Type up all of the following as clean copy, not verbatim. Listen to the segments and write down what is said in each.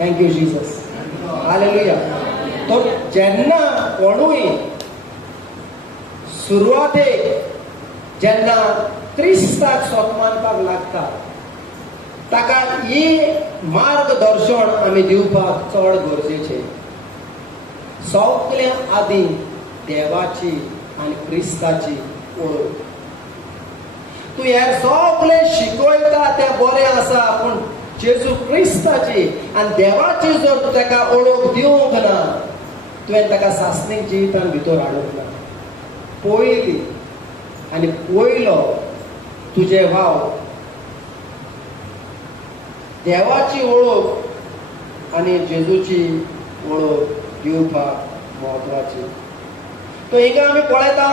Thank you Jesus. Hallelujah. तो जेन्ना कोणूय सुरवातेक जेन्ना क्रिस्ताक स्वतमानपाक लागता ताका ही मार्गदर्शन आमी दिवपाक चड गरजेचें. सगळ्या आदी देवाची आनी क्रिस्ताची ओळख. तूं हेर सगळें शिकयता तें बरें आसा, पूण जेजू क्रिस्ताची आनी देवाची जर तूं ताका ओळख दिवंक ना, तुवें ताका सासणीक जिवितांत भितर हाडूंक ना. पयली आनी पयलो तुजे भाव देवाची ओळख आनी जेजूची ओळख दिवपाक म्हत्वाची. तो हिंगा आमी पळयता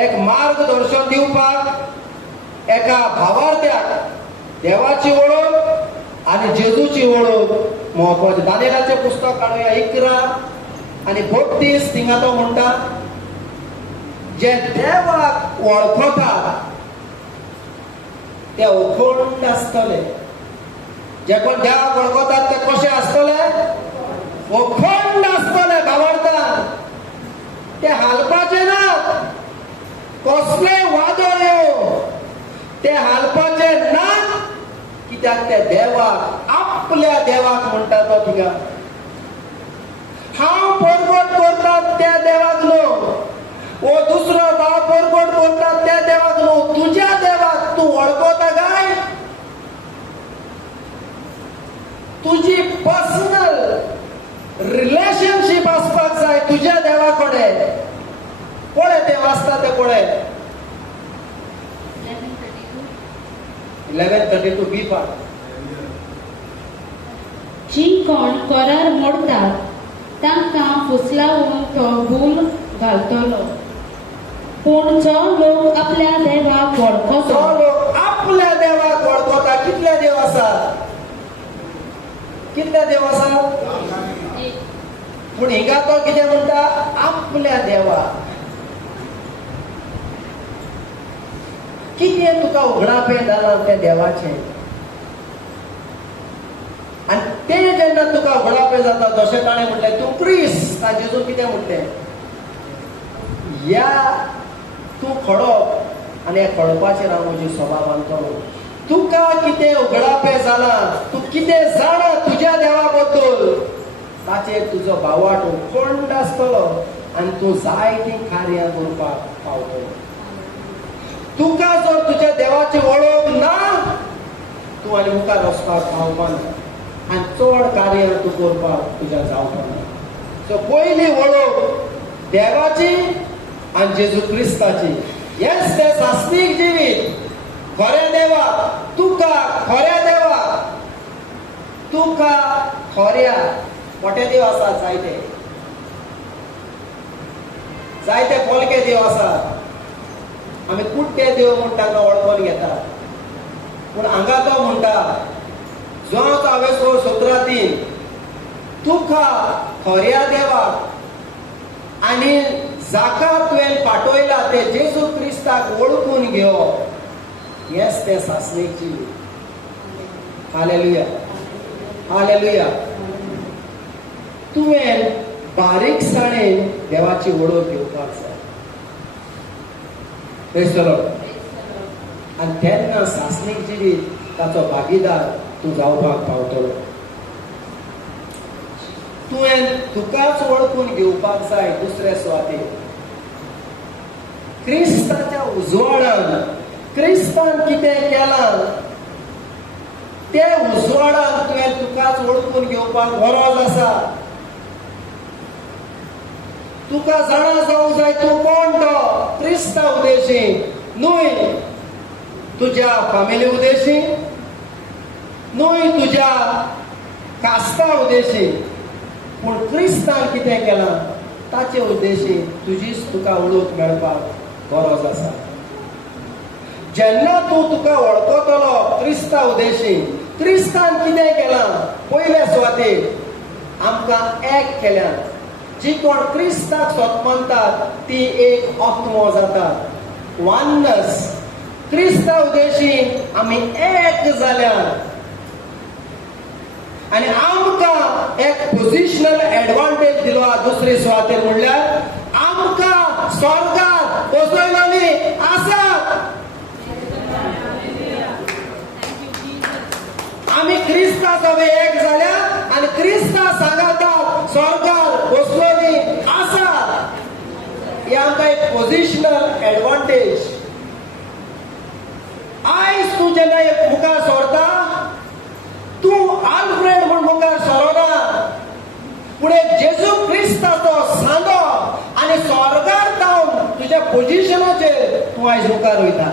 एक मार्गदर्शन दिवपाक एका भावार्थ्याक देवाची ओळख आनी जेजूची ओळख म्हत्वाची. दानियेलाचें पुस्तक काडुया 11 आनी 32. थिंगा तो म्हणटा जे देवाक वळखतात ते अखंड आसतले. जे कोण देवाक वळखतात ते कशे आसतले? अखंड आसतले. भावार्थान ते हालपाचे ना. कसले वादळ येवं ते हालपाचे ना. कित्याक ते देवाक आपल्या देवाक म्हणटा तो थिंगा. हांव परगट करता त्या देवाक न्हू, वो दुसरो भाव परगट करता त्या देवाक न्हू, तुज्या देवाक तूं वळखता काय? तुजी पर्सनल रिलेशनशीप आसपाक जाय तुज्या देवा कडेन. पळय ते वाचता ते पळय 11:32 बी पार्ट. जी कोण करार मोडतात तांकां फुसलावून तो भूल घालतलो, पूण जो लोक आपल्या देवाक वळखता, जो लोक आपल्या देवाक वळखता. कितले देव आसा? कितले देव आसा? पूण हिंगा तो कितें म्हणटा? आपल्या देवाक. कितें तुका उगडापें जालां त्या देवाचें, आनी तें जेन्ना तुका उगडापें जाता जशें ताणें म्हटलें तूं क्रिस्त. जेजून कितें म्हटलें? या तूं खडप आनी ह्या खडपाचेर हांव म्हजी सभा बांदतलो. तुका कितें उगडापें जालां, तूं कितें जाणा तुज्या देवा बद्दल, ताचेर तुजो भावाट अखंड आसतलो आनी तूं जायतीं कार्यां करपाक पावतलो. तुका जर तुज्या देवाची वळख ना, तूं आनी मुखार वचपाक पावपाना आनी चड कार्यां तूं करपाक तुज्या जावपाना. सो पयली वळख देवाची आनी जेजू क्रिस्ताची. हेच तें सासणीक जिवीत. खऱ्या देवाक तुका, खऱ्या देवाक तुका, खऱ्या मोठे देव आसा जायते, जायते पोलके देव आसा. आमी कुट्टे देव म्हणटा तो वळखून घेता. पूण हांगा तो म्हणटा जो हांवें 17:3 तुका खऱ्या देवाक आनी जाका तुवें पाठयला ते जेजू क्रिस्ताक वळखून घेवप. हेच तें सासणीक जिवीत. हालेलुया. हालेलुया. तुवें बारीकसाणेन देवाची वळख घेवपाक जाय. Praise the Lord. आनी तेन्ना सासणीक जिवीत ताचो भागीदार तूं जावपाक पावतलो. तुवें तुकाच वळखून घेवपाक जाय दुसऱ्या सुवातेर. क्रिस्ताच्या उजवाडान क्रिस्तान कितें केलां ते उजवाडान तुवें तुकाच वळखून घेवपाक गरज आसा. तुका जाणा जावंक जाय तूं कोण तो. क्रिस्ता उदेशी न्हय तुज्या फामिली उदेशी, न्हय तुज्या कास्ता उदेशी, पूण क्रिस्तान कितें केलां ताचे उद्देशी तुजीच तुका वळख मेळपाक गरज आसा. जेन्ना तूं तुका वळखतलो क्रिस्ता उद्देशी, क्रिस्तान कितें केलां पयल्या सुवातेर आमकां एक केल्यां. जी कोण क्रिस्ताक स्वत मानतात ती एक आत्मो जातात. वानस क्रिस्ता उद्देशी आमी एक जाल्यात. आणि आमकां एक पोजिशनल एडवांटेज दिलो हा दुसरी सुवातेर म्हणल्यार आमकां स्वर्गात बसयलोली आसात. आमी क्रिस्तां सगळे एक जाल्या आनी क्रिस्तां सांगातात स्वर्गात बसलोली आसात. हे आमकां एक पोजिशनल एडवांटेज. आयज तूं जेन्ना मुखार सरता तूं आल्फ्रेड म्हूण मुखार सरोना, पूण जेजू क्रिस्ताचो सांदो आनी स्वर्गार जावन तुज्या पोजिशनाचेर तूं आयज मुखार वयता.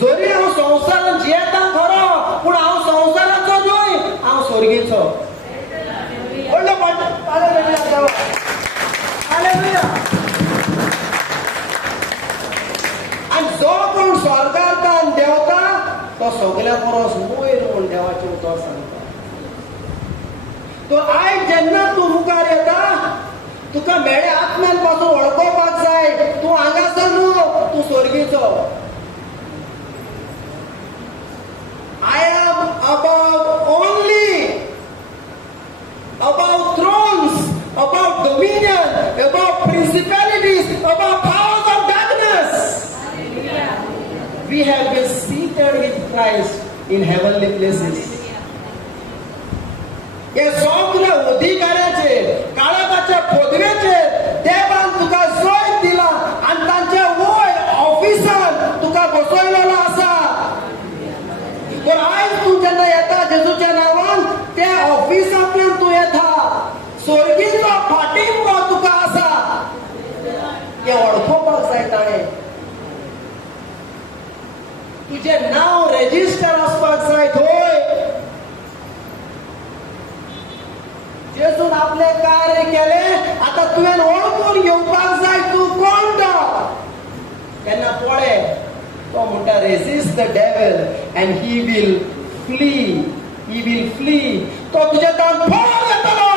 जरी हांव संवसारान जियेता खरो, पूण हांव संवसाराचो न्हय, हांव स्वर्गीचो. व्हडलो हालेलुया. आनी जो कोण स्वर्गांतान देंवता तो सगळ्या परस वयर म्हूण देवाचें उतर सांगता. तो आयज जेन्ना तूं मुखार येता तुका मेळे आत्म्यान पासून वळखोवपाक जाय तूं हांगासर न्हू, तूं स्वर्गीचो. I am above thrones, above dominion, above principalities, above powers of darkness. We have been seated with Christ in heavenly places. हे सगळ्या अधिकाऱ्याचेर, काळाच्या पदवेचेर देवान तुका जय दिला आनी तांच्या वयर ऑफिसान तुका बसयलेलो आसा. पण आयज तूं जेन्ना येता जेजूच्या नांवान त्या ऑफिसांतल्यान तूं येता. स्वर्गीचो फाटींबो तुका आसा हें वळखोवपाक जाय. ताणें तुजें नांव रेजिस्टर आसपाक जाय थंय. जेजून आपलें कार्य केलें, आतां तुवें वळखून घेवपाक जाय तूं कोण तो. तेन्ना पळय तो म्हणटा resist the devil and he will flee. तो तुज्या तान पळोवन येतलो.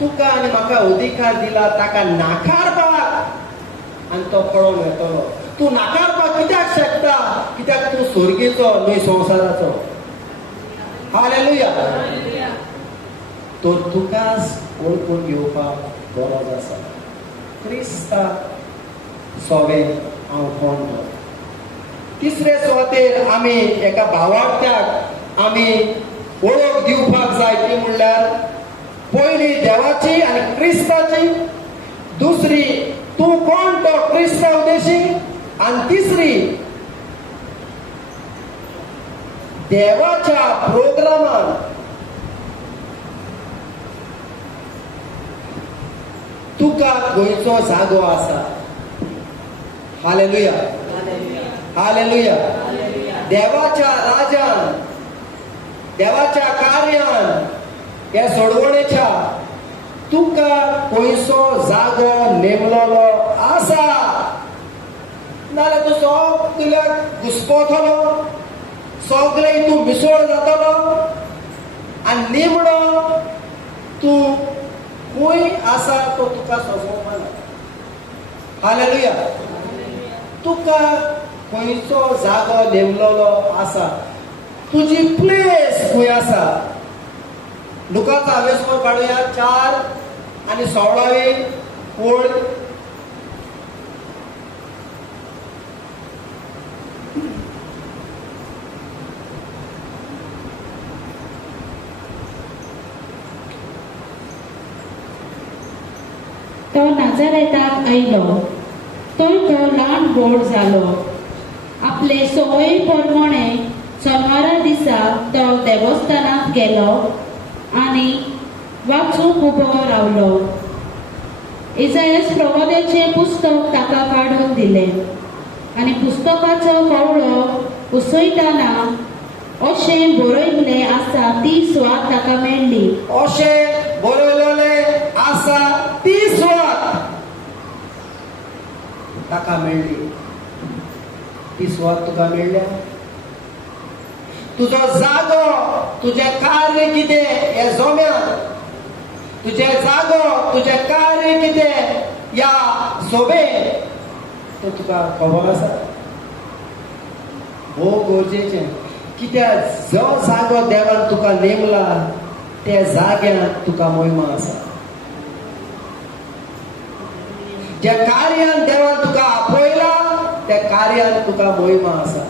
तुका आनी म्हाका अधिकार दिला ताका नाकारपाक आनी तो पळोवन येतलो. तूं नाकारपाक कित्याक शकता? कित्याक तूं स्वर्गीचो न्हय संवसाराचो. हालेलुया. तर तुकाच वळखून घेवपाक गरज आसा. क्रिस्ता सोवे हांव कोण तो. तिसरे सुवातेर आमी एका भावार्थ्याक आमी वळख दिवपाक जाय ती म्हणल्यार पयली देवाची आनी क्रिस्ताची, दुसरी तूं कोण तो क्रिस्ता उदेशी, आनी तिसरी देवाच्या प्रोग्रामान तुका खंयचो जागो आसा. हालेलुया. हालेलुया. देवाच्या राजान, देवाच्या कार्यान, ह्या सोडवणेच्या तुका खंयचो जागो नेमलेलो आसा. नाल्यार तूं सगळ्याक घुस्पोतलो, सगळे तूं मिसळ जातलो आनी निमणो तूं खंय आसा तो तुका सोंसोवपा ना. हालेलुया. तुका खंयचो जागो नेमलेलो आसा. तुजी प्लेस खंय आसा. लुकाचा आवेसवर काडुया 4 आनी 16 ओळ. तो नाजारेताक आयलो. थंय तो ल्हान व्हड जालो. आपले सवय प्रमाणे सोमारा दिसा तो देवस्थानांत गेलो आनी वाचूंक उबो रावलो. इसायास प्रवाद्याचें पुस्तक ताका काडून दिलें आनी पुस्तकाचो कवळो उसयताना अशें बरयल्लें आसा ती सुवात ताका मेळ्ळी. अशें बरयलेलें आसा ती सुवात ताका मेळ्ळी. ती सुवात तुका मेळ्ळ्या. तुजो जागो, तुजें कार्य कितें हें जम्या. तुजें जागो, तुजें कार्य कितें ह्या सोबेन तो तुका खबर आसा. भोव गरजेचें. कित्याक जो जागो देवान तुका नेमला त्या जाग्यात तुका मोहिमा आसा. ज्या कार्यान देवान तुका आपयला त्या कार्यान तुका मोहिमा आसा.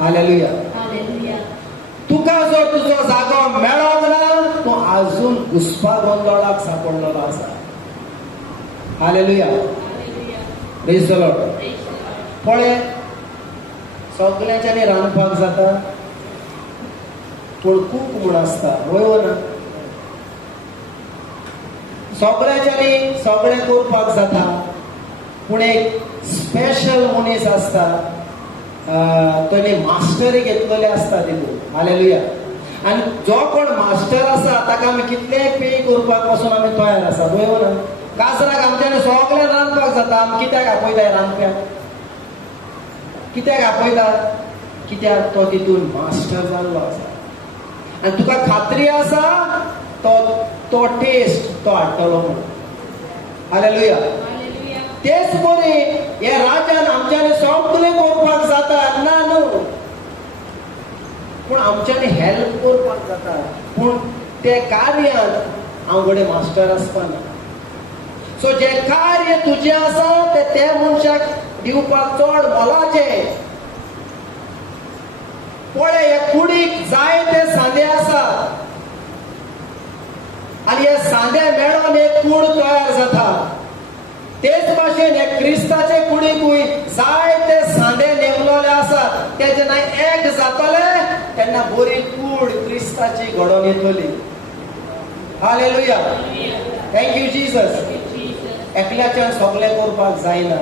हालेलुया. हालेलुया. तुका जर तुजो जागो मेळोंक ना तो अजून घुसपा गोंदळाक सापडलेलो आसा. हालेलुया. Praise the Lord. पळय, सगळ्यांच्यानी रांदपाक जाता पूण कूक म्हूण आसता, वय ना. सगळ्यांच्यानी सगळें करपाक जाता पूण एक स्पेशल मनीस आसता, ताणे मास्टरी घेतलेले आसता तितून. हालेलुया. आनी जो कोण मास्टर आसा ताका आमी कितलेय पे करपाक पासून आमी तयार आसा, वय ना. काजराक आमच्यानी सगळें रांदपाक जाता. आमी कित्याक आपयताय रांदप्याक? कित्याक आपयतात? कित्याक तो तितून मास्टर जाल्लो आसा आनी तुका खात्री आसा तो टेस्ट तो हाडटलो म्हणून. हालेलुया. तेच बरे हे राज्यान आमच्यानी सगळें करपाक जाता ना न्हू, पूण आमच्यानी हेल्प करपाक जाता. पूण ते कार्यान हांव घडये मास्टर आसपाना. सो जे कार्य तुजें आसा ते मनशाक दिवपाक चड मोलाचें. पळय, हे कुडीक जायते सांदे आसात आनी हे सांदे मेळोन एक कूड तयार जाता. तेच भाशेन हे क्रिस्ताचे कुडीकूय जायते सांदे नेमलेले आसात. ते जेन्ना एक जातले तेन्ना बरी कूड क्रिस्ताची घडोवन येतली. हालेलुया. Thank you Jesus. एकल्याच्यान सगळें करपाक जायना.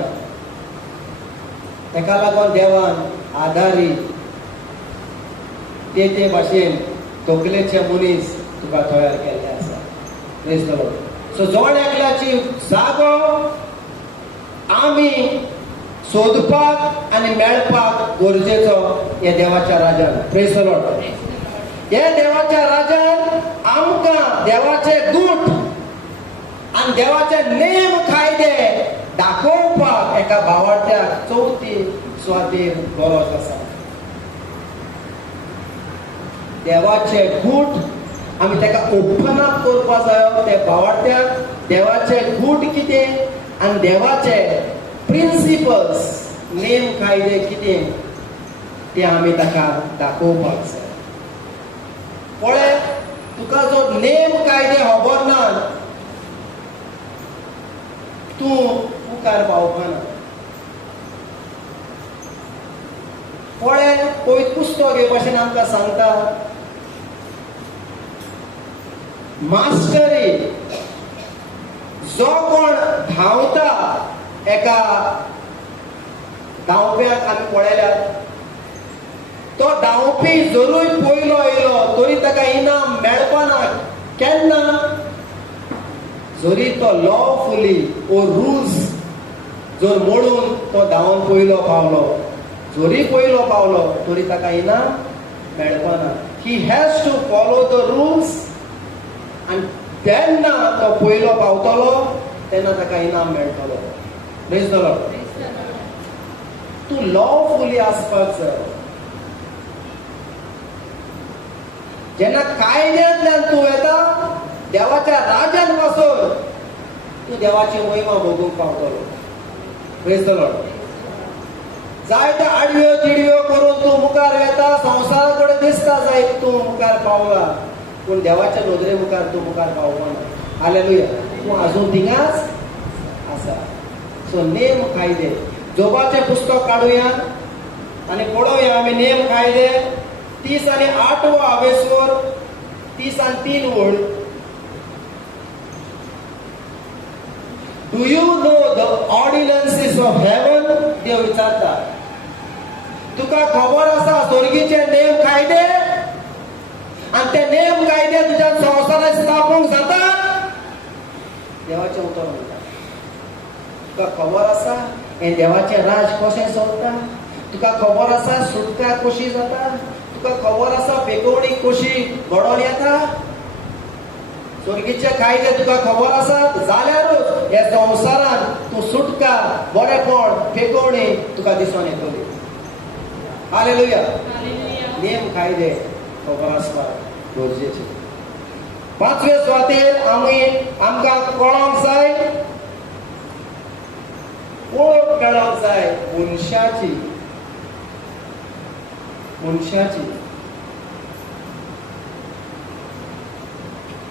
तेका लागून देवान आदारी ते भाशेन तकलेचे मनीस तुका तयार केल्ले आसा. Praise the Lord. सो जोड एकल्याची जागो आमी सोदपाक आनी मेळपाक गरजेचो हे देवाच्या राज्यान. Praise the Lord. हे देवाच्या राज्यान आमकां देवाचे गूट आनी देवाचे नेम कायदे दाखोवपाक एका भावार्थ्याक चवथी सुवातेर गरज आसा. देवाचे गूट आमी तेका ओपन अप करपाक जायो. ते भावार्थ्याक देवाचे गूट कितें आनी देवाचे प्रिंसिपल्स नेम कायदे कितें ते आमी ताका दाखोवपाक जाय. पळय, तुका जो नेम कायदे खबर ना तूं मुखार पावपाना. पळय, पयत पुस्तक हे भाशेन आमकां सांगता मास्टरी जो कोण धांवता एका धांवप्याक आमी पळयल्यात तो धांवपी जरूय पयलो येयलो तरी ताका इनाम मेळपाना. केन्ना? जरी तो लॉफुली ओ रुल्स जर मोडून तो धांवन पयलो पावलो, जरी पयलो पावलो तरी ताका इनाम मेळपाना. He has to follow the rules आनी तेन्ना तो पयलो पावतलो तेन्ना ताका इनाम मेळटलो. Praise the lord. तूं लॉफुली आसपाक जाय. जेन्ना कायद्यांतल्यान तूं येता देवाच्या राज्यान पासून तूं देवाची महिमा भोगूंक पावतलो. Praise the Lord. जायते आडव्यो तिडव्यो करून तूं मुखार येता, संवसारा कडेन दिसता जायत तूं मुखार पावला, पूण देवाच्या नदरे मुखार तूं मुखार पावना. हालेलुया. तूं आजून थिंगाच आसा. सो नेम कायदे जोबाचें पुस्तक काडुया आनी पळोवया आमी नेम कायदे 30 आनी 8 हावेसवर 30 आनी 3 वड. Do you know the ordinances of heaven? देव विचारता. तुका खबर आसा स्वर्गीचे नेम कायदे आनी ते नेम कायदे तुज्या संवसारांत स्थापूंक जाता? देवाचें उतर म्हणटा तुका खबर आसा हें देवाचें राज कशें चलता? तुका खबर आसा सुटका कशी जाता? तुका खबर आसा पेकोवणी कशी घडोवन येता? स्वर्गीचे कायदे तुका खबर आसात जाल्यारूच हे संवसारांत तूं सुटका बरेपण पेकोवणी तुका दिसून येतली. हालेलुया. नेम कायदे खबर आसपाक गरजेचे. 5व्या सुवातेर आमकां कळोंक जाय, वळख मेळोंक जाय मनशाची.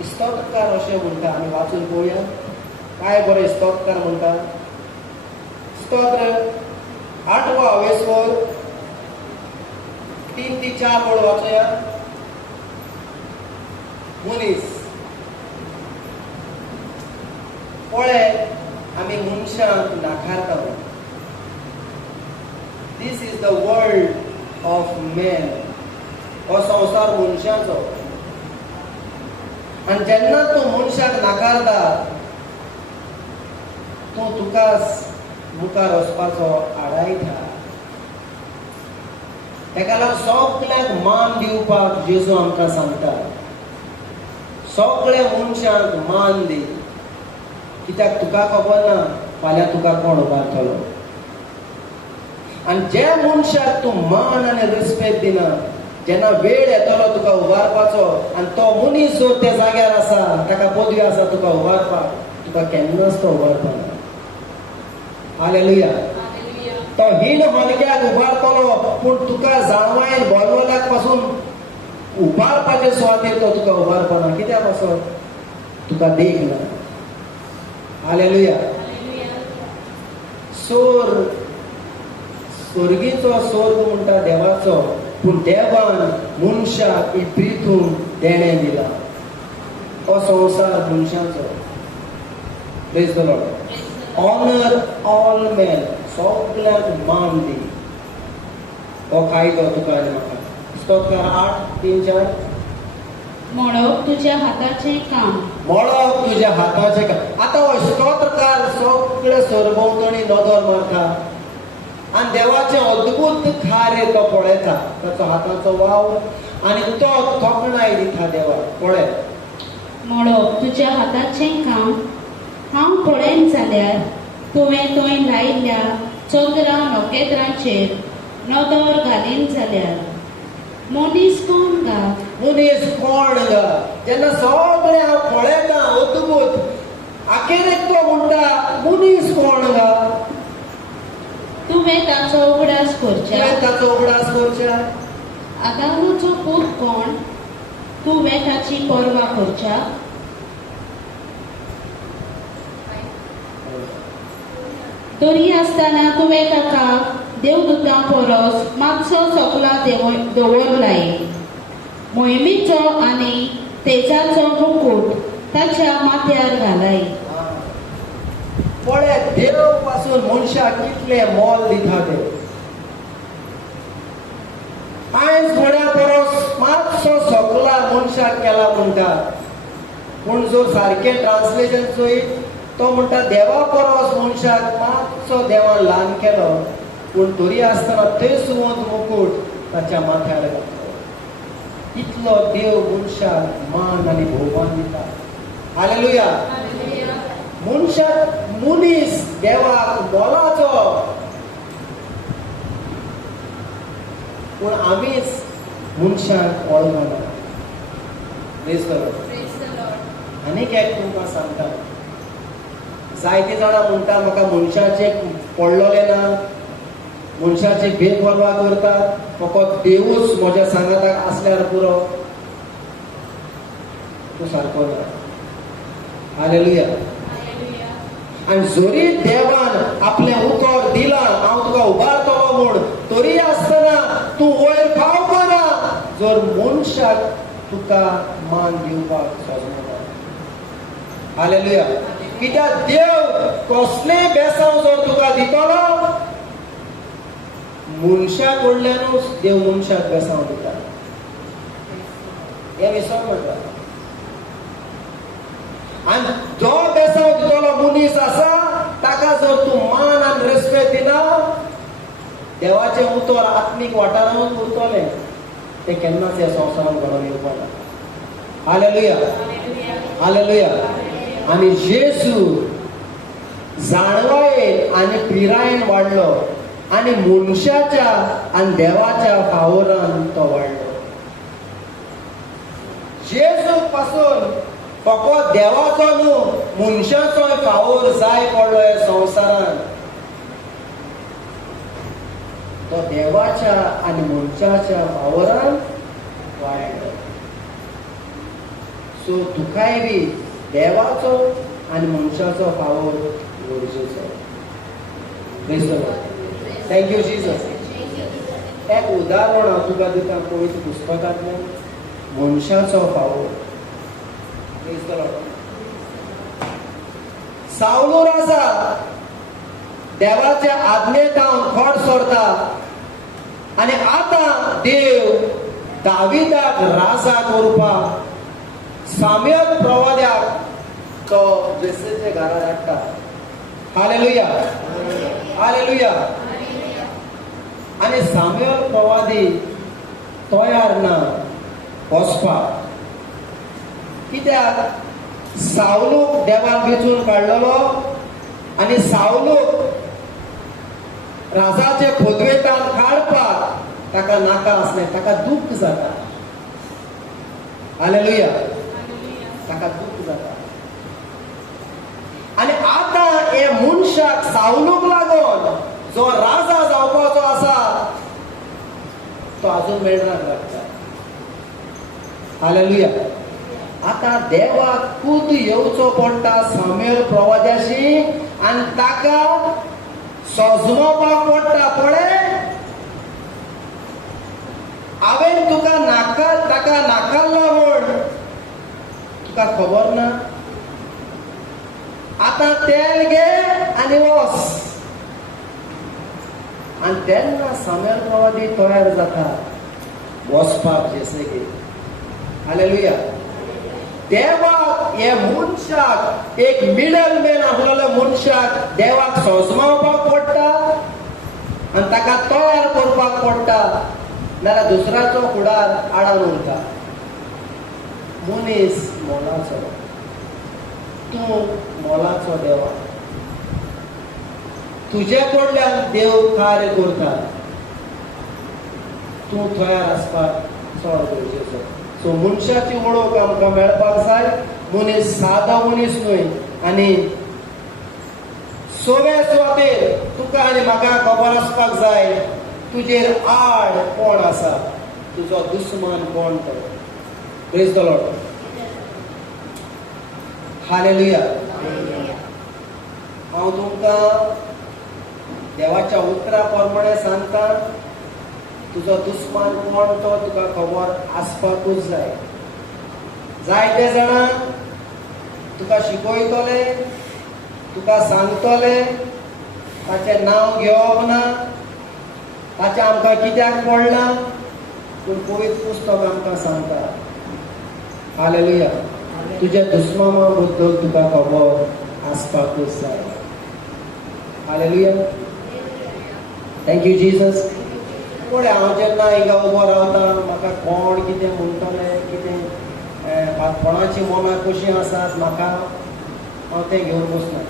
इस्तोतकार अशें म्हणटा, आमी वाचून पळोवया काय बरें इस्तोतकार म्हणटा. स्तोत्र 8वा हवेस्वर 3 ते 4 वळ वाचूया. मनीस पळय, आमी मनशांक नाकारता. This is the world of man. हो संवसार मनशाचो. आनी जेन्ना तूं मनशाक नाकारता, तूं तुकाच मुखार वचपाचो आडायता. ताका लागून सगळ्यांक मान दिवपाक जेजू आमकां सांगता. सगळ्या मनशांक मान दी, कित्याक तुका खबर ना फाल्यां तुका कोण उबारतलो. आनी जे मनशाक तूं मान आनी रिस्पेक्ट दिना, जेन्ना वेळ येतलो तुका उबारपाचो आनी तो मनीस जो त्या जाग्यार आसा, ताका पदवी आसा तुका उबारपाक, तुका केन्नाच तो उबारपाना. हालेलुया. तो हीन हलक्याक उबारतलो, पूण तुका जाणवायन बोलवल्याक पासून उबारपाचे सुवातेर तो तुका उबारपाना. कित्याक पासून तुका देख ना. हालेलुया. स्वर्गीचो स्वर्ग म्हणटा देवाचो, पूण देवान मनशाक इप्रितून देणें दिला. हो संवसार मनशाचो. Praise the Lord. Honour all man. सगळ्यांक मान दी. हो कायदो तुका आनी म्हाका. स्तोत्र 8:3-4. मळप तुज्या हाताचें काम. मळप तुज्या हाताचें काम. आतां हो स्तोत्रकार सगळे सरभोंवतणी नदर मारता आनी देवाचें अद्भुत कार्य तो पळयता. ताचो हाताचो वाव आनी तो तोखणाय दिता देवाक. पळय, मळप तुज्या हाताचें काम. हांव पळयन जाल्यार तुवें थंय लायिल्ल्या चंद्रा नखेत्रांचेर नदर घालीन जाल्यार मनीस कोण गा. मनीस कोण गा. जेन्ना सगळे हांव पळयता अद्भुत, आखेरेक तो म्हणटा मनीस कोण गा. तुवें ताचो उगडास करच्या. तुवें ताचो उगडास करच्या. आदामाचो पूत कोण. तुवें ताची पर्वा करच्या. तरी आसतना तुवें ताका देवदूतां परस मातसो सकला दवरलाय. मोहिमेचो आनी तेजाचो मुकुट ताच्या माथ्यार घालाय. पळय, देव पासून मनशाक कितलें मोल दिता देव. आयज म्हळ्या परस मातसो सकला मनशाक केला म्हणटा, पूण जर सारकें ट्रान्सलेशन चोयत तो म्हणटा देवा परस मनशाक मातसो देवान ल्हान केलो, पूण तरी आसतना ते सुवंत मुकुट ताच्या माथ्यार घातलो. इतलो देव मनशाक मान आनी भोवमान दिता. हालेलुया. मनशाक मनीस देवाक मोलाचो, पूण आमीच मनशाक वळखना. Praise the Lord. आनीक एक तुमकां सांगता, जायते जाणां म्हणटा म्हाका मनशाचे पडलोले ना, मनशाची बेपरवा करता, फकत देवूच म्हज्या सांगाताक आसल्यार पुरो. तूं सारको ना. हालेलुया. आनी जरी देवान आपलें उतर दिलां हांव तुका उबारतलो म्हूण, तरी आसतना तूं वयर पावपाना जर मनशाक तुका मान दिवपाक सोजना. हालेलुया. कित्याक देव कसलेय बेसांव जर तुका दितलो, मनशा कडल्यानूच देव मनशाक बेसांव दिता. हें विसर म्हणटा. आनी जो बेसांव दितलो मनीस आसा ताका जर तूं मान आनी रेस्पेक्ट दिना, देवाचें उतर आत्मीक वाठारांत उरतलें. तें केन्नाच ह्या संवसारांत घडोवन येवपाना. हालेलुया. हालेलुया. आनी जेजू जाणवायेन आनी पिरायेन वाडलो आणि मनशाच्या आणि देवाच्या फावरान तो वाडलो. जेजू पासून फकत देवाचो न्हू मनशाचो फावोर जाय पडलो ह्या संवसारान. तो देवाच्या आणि मनशाच्या फावरान वाडलो. सो तुकाय बी देवाचो आणि मनशाचो फावोर गरजेचो. Thank you Jesus. एक उदाहरण हांव तुका दिता पवित्र पुस्तकांतल्यान मनशाचो फावोर. सावलूर आसा देवाच्या आज्ञेत हांव खोट सोरता आनी आतां देव दाविदाक राजा करपाक सामुएल प्रवाद्याक तो जेसेच्या घरांत हाडटा. Hallelujah hallelujah. आनी सामुएल प्रवादी तयार ना वचपाक. कित्याक सावलूक देवान वेचून काडलेलो आनी सावलूक राजाचे खोदवेंतान काडपाक ताका नाका आसलें. ताका दूख जाता. हालेलुया. ताका दूख जाता. आनी आतां हे मनशाक सावलूक लागून जो राजा जावपाचो आसा तो आजून मेळनाक लागता. हालेलुया. आतां देवाक खूद येवचो पडटा सामुएल प्रवाद्याशी आनी ताका सजमोवपाक पडटा. पळय हांवें तुका ताका नाकारला म्हूण तुका खबर ना. आतां तेल घे आनी वच. आनी तेन्ना सामुएल प्रवादी तयार जाता वचपाक जेसेगेर. हालेलुया. देवाक हे मनशाक एक मिडल मॅन आसलेल्या मनशाक देवाक सजमावपाक पडटा आनी ताका तयार करपाक पडटा. नाल्यार दुसऱ्याचो फुडार आडावन उरता. मनीस मोलाचो. तूं मोलाचो देवा. तुजे कडल्यान देव कार्य करता. तूं तयार आसपाक चड गरजेचो. सो मनशाची वळख आमकां मेळपाक जाय. मनीस सादो मनीस न्हय. आनी सवे सुवातेर तुका आनी म्हाका खबर आसपाक जाय तुजेर आड कोण आसा. तुजो दुस्मन कोण तो. Praise the Lord. हालेलुया. हांव तुमकां देवाच्या उतरा प्रमाणे सांगता तुजो दुस्मान कोण तो तुका खबर आसपाकूच जाय. जायते जाणां तुका शिकयतले तुका सांगतले ताचें नांव घेवप ना. ताचें आमकां कित्याक पडना पूण पवित्र पुस्तक आमकां सांगता. हालेलुया. तुज्या दुस्माना बद्दल तुका खबर आसपाकूच जाय. हालेलुया. Thank you Jesus. पूण हांव जेन्ना हिंगा उबो रावता म्हाका कोण कितें म्हणटले कितें कोणाची मनां कशीं आसात म्हाका हांव तें घेवन बसना.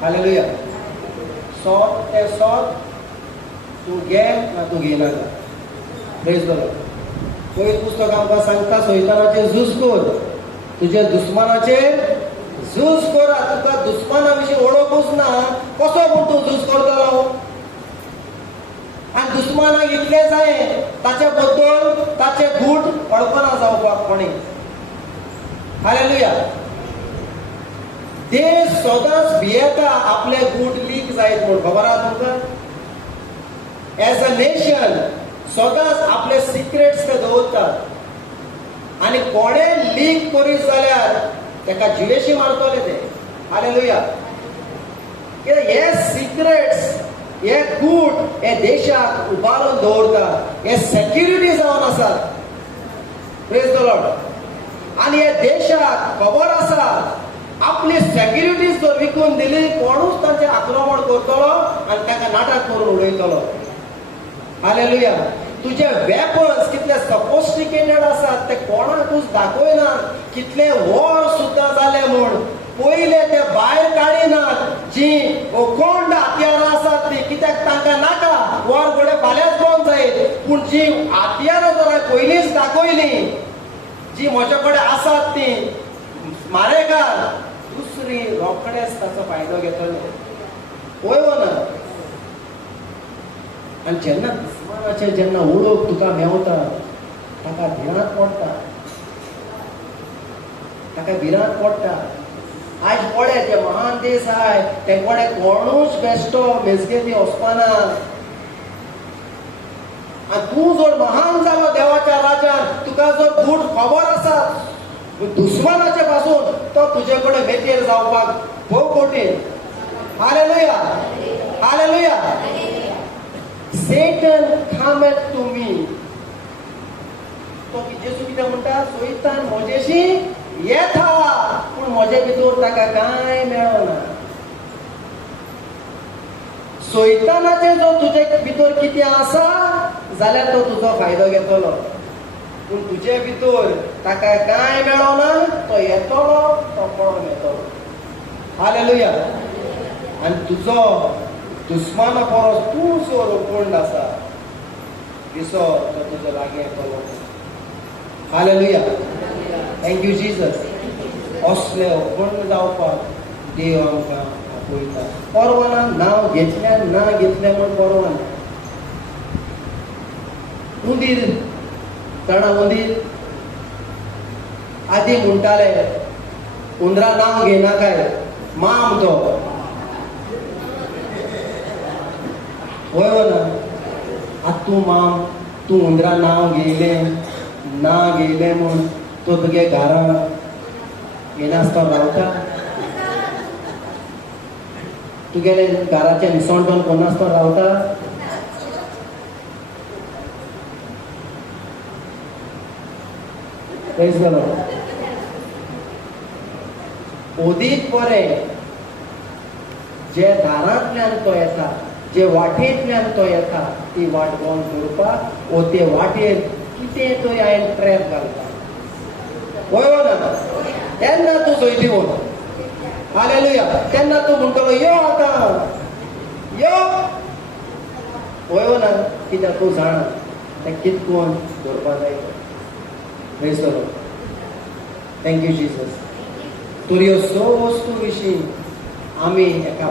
हालेलुया. सोत तें सोत तूं घे ना तूं घेयनाका. Praise the Lord. पवित्र पुस्तक आमकां सांगता सैतानाचेर झूज कर. तुज्या दुस्मानाचेर झूज कर. तुका दुस्माना विशीं वळखूच ना कसो म्हूण तूं झूज करतलो. आनी दुस्मानाक इतलें जायें ताचे बद्दल ताचे गूट कल्पना जावपाक कोणी. हालेलुया. देश सदांच भियेता आपले गूट लीक जायत म्हूण. खबर आहा तुमकां. एज अ नेशन सदांच आपले सिक्रेट्स ते दवरतात. आनी कोणें लीक करीत जाल्यार ताका जिवेशी मारतले ते. हालेलुया. कित्याक हे सिक्रेट्स हे गूट हे देशाक उबारून दवरता. हे सेक्युरिटी जावन आसात. Praise the Lord. आनी हे देशाक खबर आसा आपली सेक्युरिटीज जर विकून दिली कोणूच तांचें आक्रमण करतलो आनी ताका नाटक करून उडयतलो. हालेलुया. तुजे वेपन्स कितले सोफिस्टिकेटेड आसात ते कोणाकूच दाखयना. कितले वॉर सुद्दां जाले म्हूण पयले ते भायर काडिनात जी अखंड हातयारां आसात ती, कित्याक तांकां नाका वर घोडे फाल्यांच गोंक जाय, पूण जी हातयारां जर हांवें पयलींच दाखयलीं, जी म्हजे कडेन आसात ती मारेकार, दुसरी रोखडेच ताचो फायदो घेतले. पळय ना. आनी जेन्ना दुस्मानाचे जेन्ना ओळख तुका मेवता, ताका भिरांत पडटा, ताका भिरांत पडटा. आज पळय ते महान देश आहाय, ते कोणे कोणूच बेश्टो मेजगेती वचपाना. आनी तूं जर महान जालो देवाच्या राज्यान, तुका जर गूढ खबर आसा दुस्मानाचे पासून, तो तुजे कडेन मेतेर जावपाक भोव कठीण. Hallelujah, hallelujah. Satan cometh to me. तो जेजू कितें म्हणटा, सोयतान म्हजेशी येता, पूण म्हजे भितर ताका कांय मेळना. सोयतानाचे जर तुजे भितर कितें आसा जाल्यार तो तुजो फायदो घेतलो, पूण तुजे भितर ताका कांय मेळना, तो येतलो, तो पळोवन येतलो. हालेलुया. आनी तुजो दुस्माना परस तूं चड अखंड आसा दिसो तो तुजे लागीं येतलो. हालेलुया. Thank you Jesus. असले अखंड जावपाक देव आमकां आपयता. परवाना नांव घेतल्यान ना घेतलें म्हूण परवाना. उंदीर जाणा, उंदीर आदी म्हणटाले उंदरा नांव घेनाकाय, माम तो. होय ना. आतां तूं माम, तूं उंदरा नांव घेयलें ना घेयलें म्हूण तो तुगे घरान येनासतो रावता. तुगेले घराचें निसणटण कोनासतो रावता. Praise the Lord. ओदीक बरें जे दारांतल्यान तो येता, जे वाटेंतल्यान तो येता, ती वाट बंद करपाक ओ ते वाटेर कितें तरी हांवें ट्रॅप घालता. वयो ना. तेन्ना तूं सोयती वच. हालेलुया. तेन्ना तूं म्हणटलो यो आतां यो. वयो ना. कित्याक तूं जाणा तें कितकोन दवरपाक जाय. Praise the lord. Thank you Jesus. तुऱ्यो सो वस्तू विशीं आमी एका